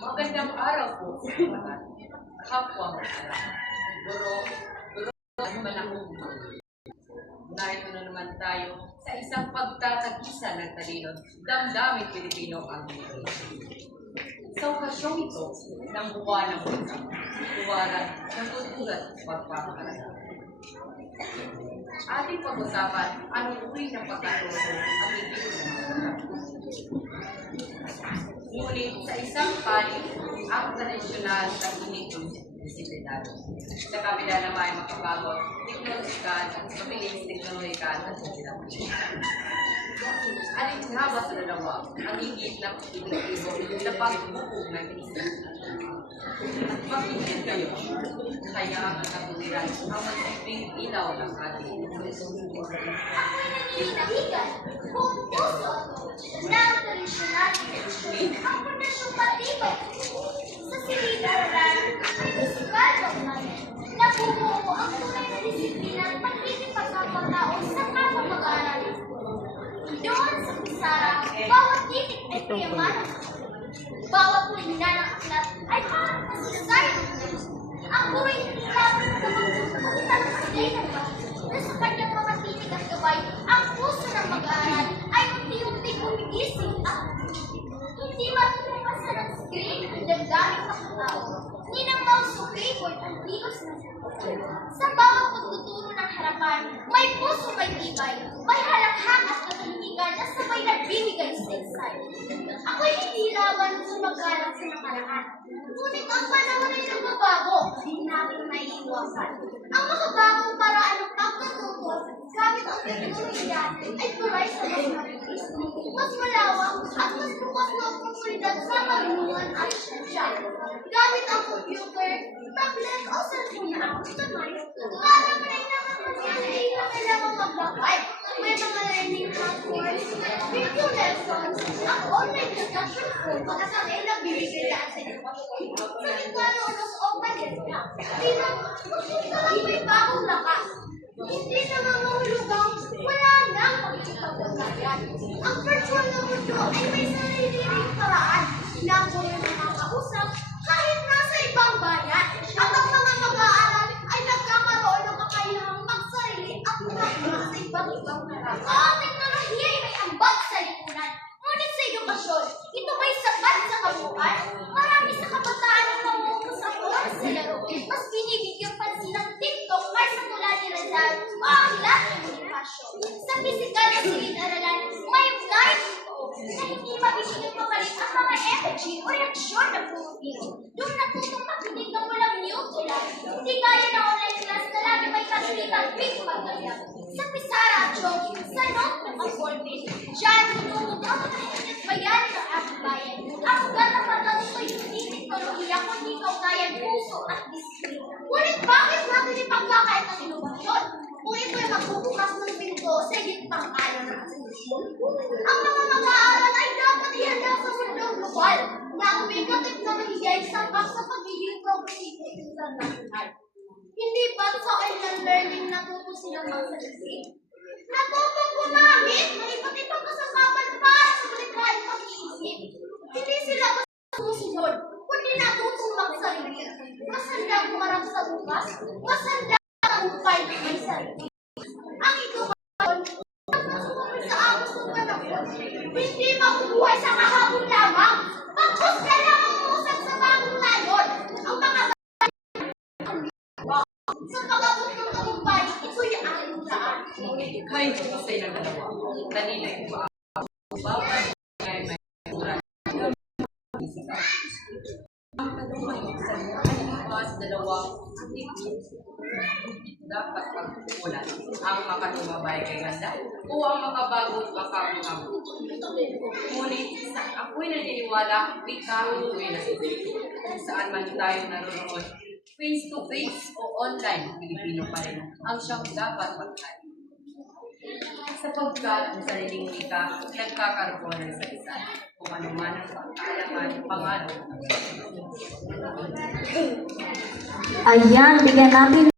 Magandang araw po sa mga kapwa mo. Guro, guro, at manakong Narito na naman tayo sa isang pagtatagisa ng talino, damdamin Pilipino ang mundo. Sa okasyong ito, ng buwan ng wika, tuwaran ng kultura at pagpapakalaga. Ating pag-usapan anong uri ng pagkatuto ang ibig ng Ngunit sa isang panig, ang tradisyonal at unikong disiplina. Sa kabila naman ay makabagot, teknolohikal at mabilis teknolohikal at digital. Alin nga ba sa dalawa ang higit na epektibo na pagbubog ng isa? At makikita kayo, kaya ang katuliran ang magiging ilaw ng ating Ako'y nangininahigan kung puso tradisyonal ang pundasyong patibay sa pagmayan na bumuo ang tunay na disiplina at pagkikipagkapatao sa kapamag-aaral. Doon sa Pisara, bawat titik ay kayaman bawat lina ng aklat ay parang kasaysayan ng Diyos. Ang buhay magpapakita ng ng bahay na sa kanyang mga titig at gabay, ang puso ng mag-aaral ay unti-unti gumigising at hindi screen ang damdaming makatao. Ni ng mouse o keyboard ang bios ng Sa bawat pagtuturo ng harapan, may puso may tibay, may halakhak at katahimikan na sabay nagbibigay sa isay. Ako'y hindi laban sa magkalang sa nakaraan. Ngunit ang panahon ay nagbabago, hindi namin maiiwasan. Ang makabagong paraan ng pagkatuto gamit ang teknolohiya ay tulay sa mas mabilis, mas malawak at mas bukas na oportunidad sa karunungan at siyensya. Gamit ang computer, tablet o cellphone na ang kamay, parang ay nakakasyan ay na kailangan maglakay. May mga learning platforms, video lessons, at online discussion forums na ay nagbibigay ay may sarili ring paraan na kung nakakausap kahit nasa ibang bayan. At ang mga mag-aaral ay nagkakaroon ng kakayahang magsarili at makakita sa iba't ibang paraan. Ang teknolohiya ay may ambag sa lipunan. Ngunit sa edukasyon, ito may sapat sa kabuuan. Marami sa kabataan ang namukas sa oras sa laro. Mas binibigyan pansin ng TikTok kaysa mula ni Rizal o ang lahat ng komunikasyon. Sa pisikal na silid-aralan, may blind na hindi mabibigyan papalit ang mga energy o reaksyon ng pumipino. Doon natutong makinig ng walang lang. Hindi gaya ng online class na lagi may kasalitang big pagkaya. Sa Pisara at Jogi, sa note ng appointment, diyan tutulog ang mga higit bayan ng ating bayan. Ang gatapat ito hindi teknolohiya kundi kaunayan puso at disiplina. Ngunit bakit natin ipagkakait ang inobasyon? Kung ito'y magbubukas ng pinto sa higit pang ayaw ng. Ang mga mag-aaral ay dapat ihanda sa mundong global na ang bigat teknolohiya ay sapak sa pagiging progresibo international. Hindi ba sa online learning natuto silang magsalisi? Natuto gumamit ng iba't ibang kasangkapan para sa malikhaing pag-iisip. Hindi sila basta sumusunod, kundi natutong magsarili. Mas handang humarap sa bukas, mas handang tagumpay ng may sarili. Ang ang masusunod sa agos ng panahon, hindi makubuhay sa sa pag-abot ng tagumpay, ito'y aking daan. Ikay husay ng dalawa. Kanina yung ay may mura. Ang tanong sa mas dalawa dapat pagkukulan ang makatumabay kay ganda o ang makabago makakunang. Ngunit sa ako'y naniniwala, wika ang tuwi kung saan man tayo naroon, face to face o online, Pilipino pa rin. Ang siyang dapat magkain sapagkat ang sariling wika nagkakaroon ng salita kung ano man ang pagkaalaman, pangalan. Ayan, bigyan natin